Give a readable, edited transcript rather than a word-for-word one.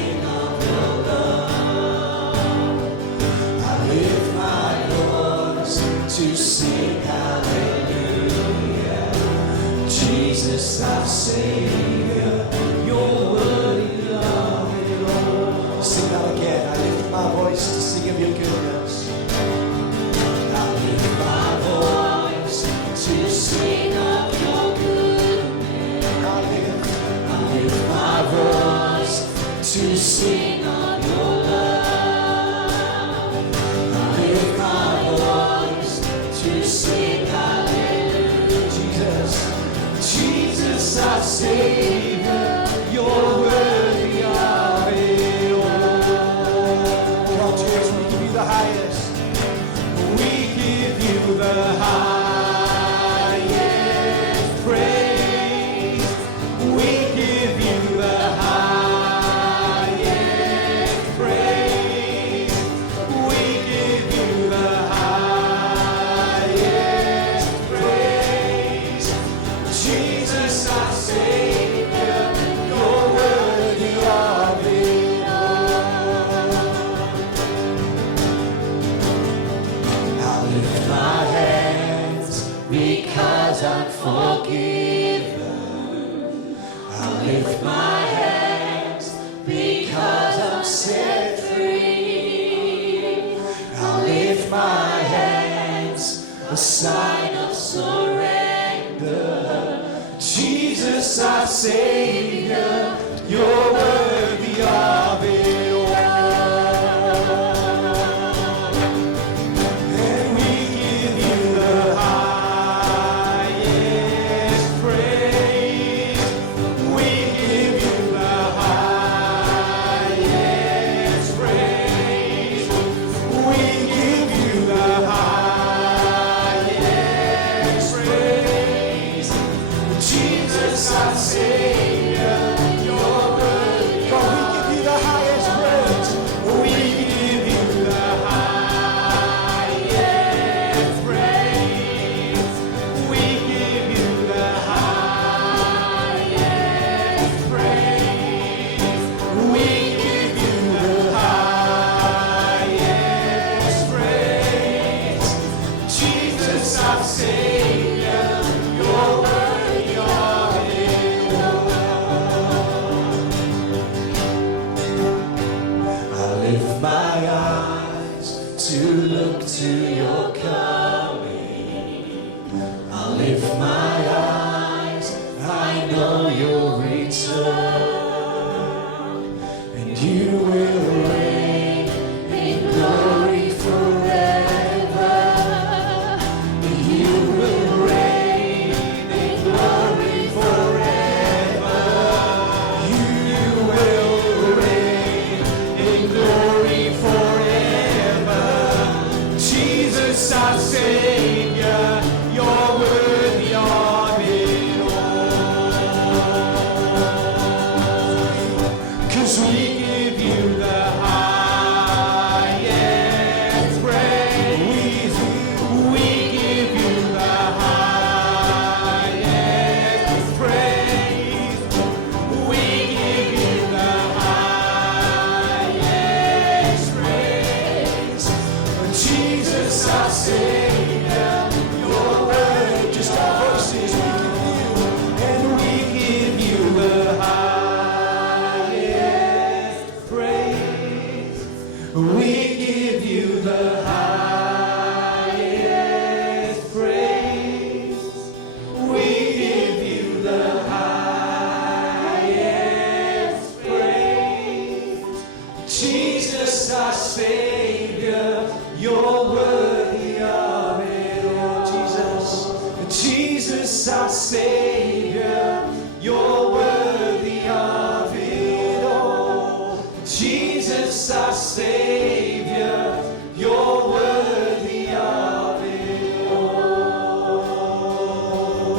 sing of your love. I lift my voice to sing hallelujah. Jesus, our Savior, you're worthy of it all. Sing that again. I lift my voice to sing of your goodness. I lift my voice to sing of your goodness. I lift my voice to sing of your love. I lift my voice to sing hallelujah. Jesus, Jesus, our Savior, you're worthy of it all. Come on, Jesus, we give you the highest. We give you the highest praise. We give you the highest praise. We give you the highest praise. Jesus, our Savior, you're worthy of it all. I lift my hands because I'm forgiven. I lift my hands because I'm set free. I lift my hands, a sign of surrender. Jesus, our Savior, you're worthy of it all. And we give you the highest praise. We give you the highest praise. We give you the highest praise. Jesus, our Savior, you're worthy. God, we give you the highest praise. We give you the highest praise. We give you the highest praise. We give you the highest praise. Jesus, our Savior, you're worthy of it all. I lift my eyes to look to your coming. I lift my eyes, I know you'll return, and you will reign in glory forever. You will reign in glory forever. You will reign in glory forever. Jesus, our Savior, you're worthy of it all. 'Cause we give you the highest praise. We give you the highest praise. We give you the highest praise. Jesus, our Savior, you're worthy. Just our voices we give you, and we give you the highest praise. We give you the highest praise. We give you the highest praise. Jesus, our Savior, you're worthy of it all. Jesus, Jesus, our Savior, you're worthy of it all. Jesus, our Savior.